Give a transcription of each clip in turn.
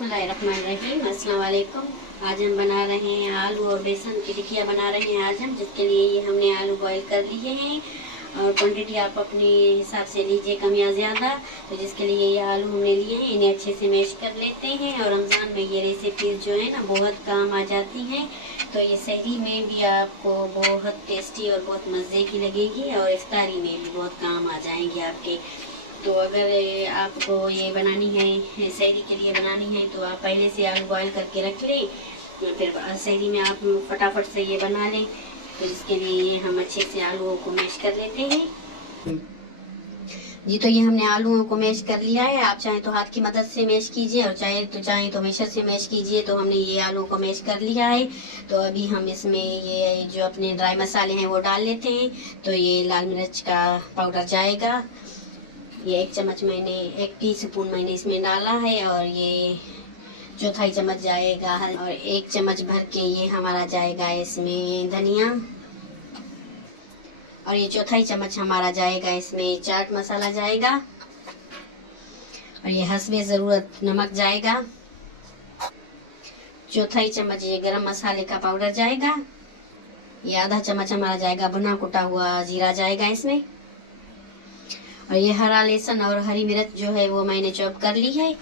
बिस्मिल्लाहिर्रहमानिर्रहीम, अस्सलाम वालेकुम। आज हम बना रहे हैं आलू और बेसन की टिकिया बना रहे हैं आज हम, जिसके लिए ये हमने आलू बॉईल कर लिए हैं और क्वांटिटी आप अपने हिसाब से लीजिए, कम या ज़्यादा। तो जिसके लिए ये आलू हमने लिए हैं, इन्हें अच्छे से मैश कर लेते हैं। और रमज़ान में ये रेसिपीज़ जो है ना बहुत काम आ जाती हैं, तो ये सहरी में भी आपको बहुत टेस्टी और बहुत मज़े की लगेगी और इफ्तारी में भी बहुत काम आ जाएंगी आपके। तो अगर आपको ये बनानी है, सहरी के लिए बनानी है, तो आप पहले से आलू बॉईल करके रख लें, फिर सहरी में आप फटाफट से ये बना लें। तो इसके लिए हम अच्छे से आलूओं को मैश कर लेते हैं जी। तो ये हमने आलूओं को मैश कर लिया है। आप चाहें तो हाथ की मदद से मैश कीजिए और चाहें तो मैशर से मैश कीजिए। तो हमने ये आलू को मैश कर लिया है। तो अभी हम इसमें ये जो अपने ड्राई मसाले हैं वो डाल लेते हैं। तो ये लाल मिर्च का पाउडर जाएगा, ये 1 चम्मच मैंने 1 टीस्पून मैंने इसमें डाला है। और ये चौथाई चम्मच जाएगा और 1 चम्मच भर के ये हमारा जाएगा इसमें धनिया। और ये चौथाई चम्मच हमारा जाएगा इसमें चाट मसाला जाएगा। और ये हस्बे ज़रूरत नमक जाएगा। चौथाई चम्मच ये गरम मसाले का पाउडर जाएगा। ये आधा चम्मच हमारा जाएगा भुना कुटा हुआ जीरा जाएगा इसमें। और ये हरा लहसुन और हरी मिर्च जो है वो मैंने चॉप कर ली है,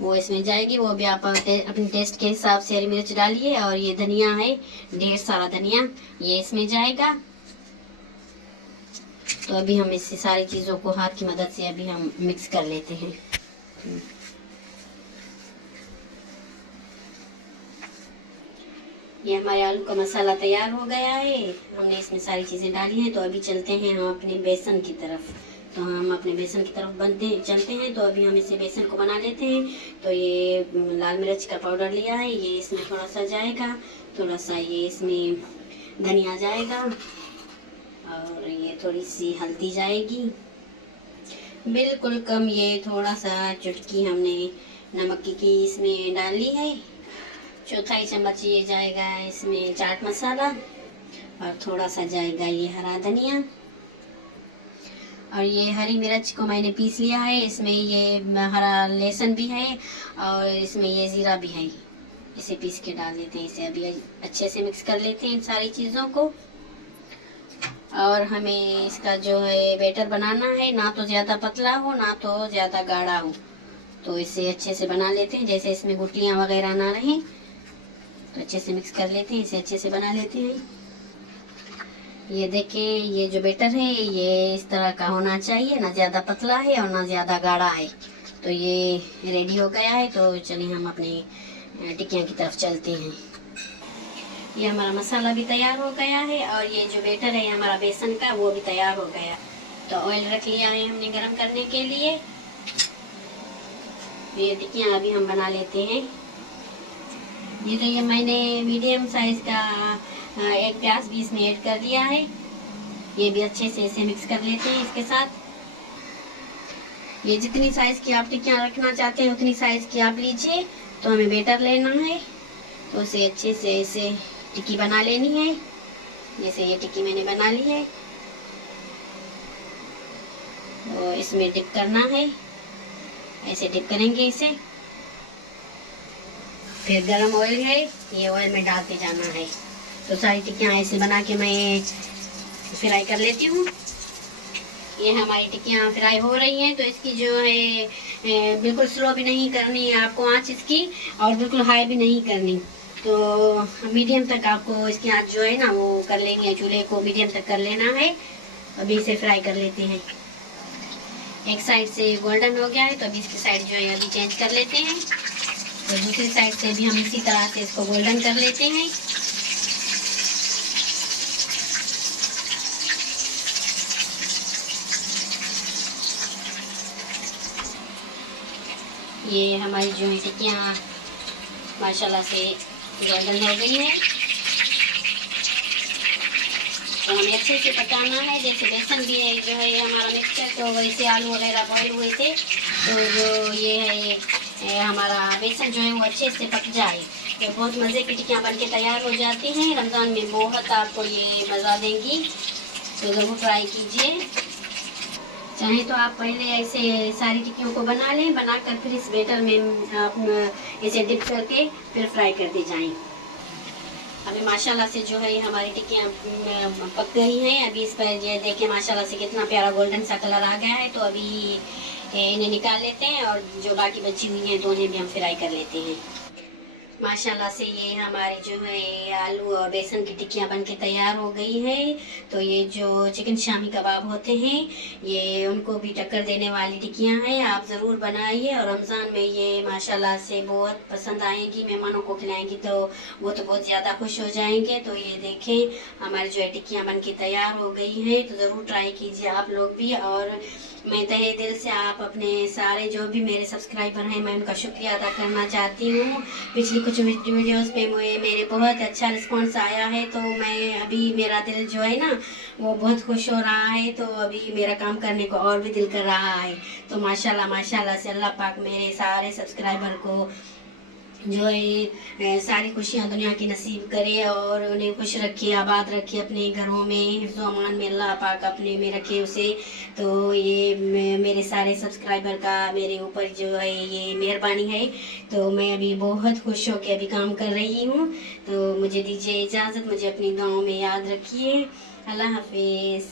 वो इसमें जाएगी। वो भी आप अपने टेस्ट के हिसाब से हरी मिर्च डालिए। और ये धनिया है, ढेर सारा धनिया, ये इसमें जाएगा। तो अभी हम इससे सारी चीज़ों को हाथ की मदद से अभी हम मिक्स कर लेते हैं। ये हमारे आलू का मसाला तैयार हो गया है, हमने इसमें सारी चीज़ें डाली हैं। तो अभी चलते हैं हम अपने बेसन की तरफ। तो हम अपने बेसन की तरफ चलते हैं। तो अभी हम इसे बेसन को बना लेते हैं। तो ये लाल मिर्च का पाउडर लिया है, ये इसमें थोड़ा सा जाएगा। थोड़ा सा ये इसमें धनिया जाएगा। और ये थोड़ी सी हल्दी जाएगी, बिल्कुल कम, ये थोड़ा सा चुटकी हमने नमक की इसमें डाली है। चौथाई चम्मच ये जाएगा इसमें चाट मसाला। और थोड़ा सा जाएगा ये हरा धनिया। और ये हरी मिर्च को मैंने पीस लिया है, इसमें ये हरा लहसुन भी है और इसमें ये ज़ीरा भी है, इसे पीस के डाल देते हैं। इसे अभी अच्छे से मिक्स कर लेते हैं इन सारी चीज़ों को। और हमें इसका जो है बैटर बनाना है, ना तो ज़्यादा पतला हो ना तो ज़्यादा गाढ़ा हो। तो इसे अच्छे से बना लेते हैं, जैसे इसमें गुठलियाँ वगैरह ना रहें। तो अच्छे से मिक्स कर लेते हैं, इसे अच्छे से बना लेते हैं। ये देखिए, ये जो बैटर है ये इस तरह का होना चाहिए, ना ज़्यादा पतला है और ना ज़्यादा गाढ़ा है। तो ये रेडी हो गया है। तो चलिए हम अपनी टिक्कियाँ की तरफ चलते हैं। ये हमारा मसाला भी तैयार हो गया है और ये जो बैटर है हमारा बेसन का वो भी तैयार हो गया। तो ऑयल रख लिया है हमने गरम करने के लिए। ये टिक्कियाँ अभी हम बना लेते हैं। ये तो ये मैंने मीडियम साइज़ का एक प्याज भी इसमें ऐड कर दिया है। ये भी अच्छे से इसे मिक्स कर लेते हैं इसके साथ। ये जितनी साइज़ की आप टिक्कियाँ रखना चाहते हैं उतनी साइज़ की आप लीजिए। तो हमें बैटर लेना है, तो उसे अच्छे से इसे टिक्की बना लेनी है। जैसे ये टिक्की मैंने बना ली है, तो इसमें डिप करना है, ऐसे डिप करेंगे इसे। फिर गरम ऑयल है, ये ऑयल में डालते जाना है। तो सारी टिक्कियाँ ऐसे बना के मैं फ्राई कर लेती हूँ। ये हमारी टिक्कियाँ फ्राई हो रही हैं। तो इसकी जो है बिल्कुल स्लो भी नहीं करनी है आपको आँच इसकी, और बिल्कुल हाई भी नहीं करनी। तो मीडियम तक आपको इसकी आँच जो है ना वो कर लेनी है, चूल्हे को मीडियम तक कर लेना है। अभी इसे फ्राई कर लेते हैं। एक साइड से गोल्डन हो गया है, तो अभी इसकी साइड जो है अभी चेंज कर लेते हैं। तो दूसरी साइड से भी हम इसी तरह से इसको गोल्डन कर लेते हैं। ये हमारी जो है टिक्कियाँ माशाल्लाह से गोल्डन हो गई है। तो हमें अच्छे से पकाना है, जैसे बेसन भी है जो है हमारा मिक्सचर, तो वैसे आलू वगैरह बॉयल हुए थे। तो जो ये है हमारा बेसन जो है वो अच्छे से पक जाए, तो बहुत मज़े की टिक्कियाँ बनके तैयार हो जाती हैं। रमज़ान में बहुत आपको ये मज़ा देंगी, तो ज़रूर ट्राई कीजिए। चाहे तो आप पहले ऐसे सारी टिक्कियों को बना लें, बनाकर फिर इस बैटर में आप इसे डिप करके फिर फ्राई करते जाएं। अभी माशाल्लाह से जो है हमारी टिक्कियाँ पक गई हैं। अभी इस पर ये देखिए माशाल्लाह से कितना प्यारा गोल्डन सा कलर आ गया है। तो अभी इन्हें निकाल लेते हैं और जो बाकी बची हुई हैं तो उन्हें भी हम फ्राई कर लेते हैं। माशाल्लाह से ये हमारी जो है आलू और बेसन की टिक्कियाँ बन के तैयार हो गई हैं। तो ये जो चिकन शामी कबाब होते हैं, ये उनको भी टक्कर देने वाली टिक्कियाँ हैं। आप ज़रूर बनाइए और रमज़ान में ये माशाल्लाह से बहुत पसंद आएगी। मेहमानों को खिलाएंगी तो वो तो बहुत ज़्यादा खुश हो जाएंगे। तो ये देखें हमारी जो है टिक्कियाँ बन के तैयार हो गई हैं। तो ज़रूर ट्राई कीजिए आप लोग भी। और मैं तहे दिल से आप अपने सारे जो भी मेरे सब्सक्राइबर हैं, मैं उनका शुक्रिया अदा करना चाहती हूँ। पिछली कुछ वीडियोस पे मेरे बहुत अच्छा रिस्पांस आया है। तो मैं अभी मेरा दिल जो है ना वो बहुत खुश हो रहा है। तो अभी मेरा काम करने को और भी दिल कर रहा है। तो माशाल्लाह माशाल्लाह से अल्लाह पाक मेरे सारे सब्सक्राइबर को जो है सारी खुशियाँ दुनिया की नसीब करे और उन्हें खुश रखे, आबाद रखे अपने घरों में, हिफ्ज़ो अमान में अल्लाह पाक अपने में रखे उसे। तो ये मेरे सारे सब्सक्राइबर का मेरे ऊपर जो है ये मेहरबानी है। तो मैं अभी बहुत खुश होकर अभी काम कर रही हूँ। तो मुझे दीजिए इजाज़त, मुझे अपनी दुआओं में याद रखिए। अल्लाह हाफिज़।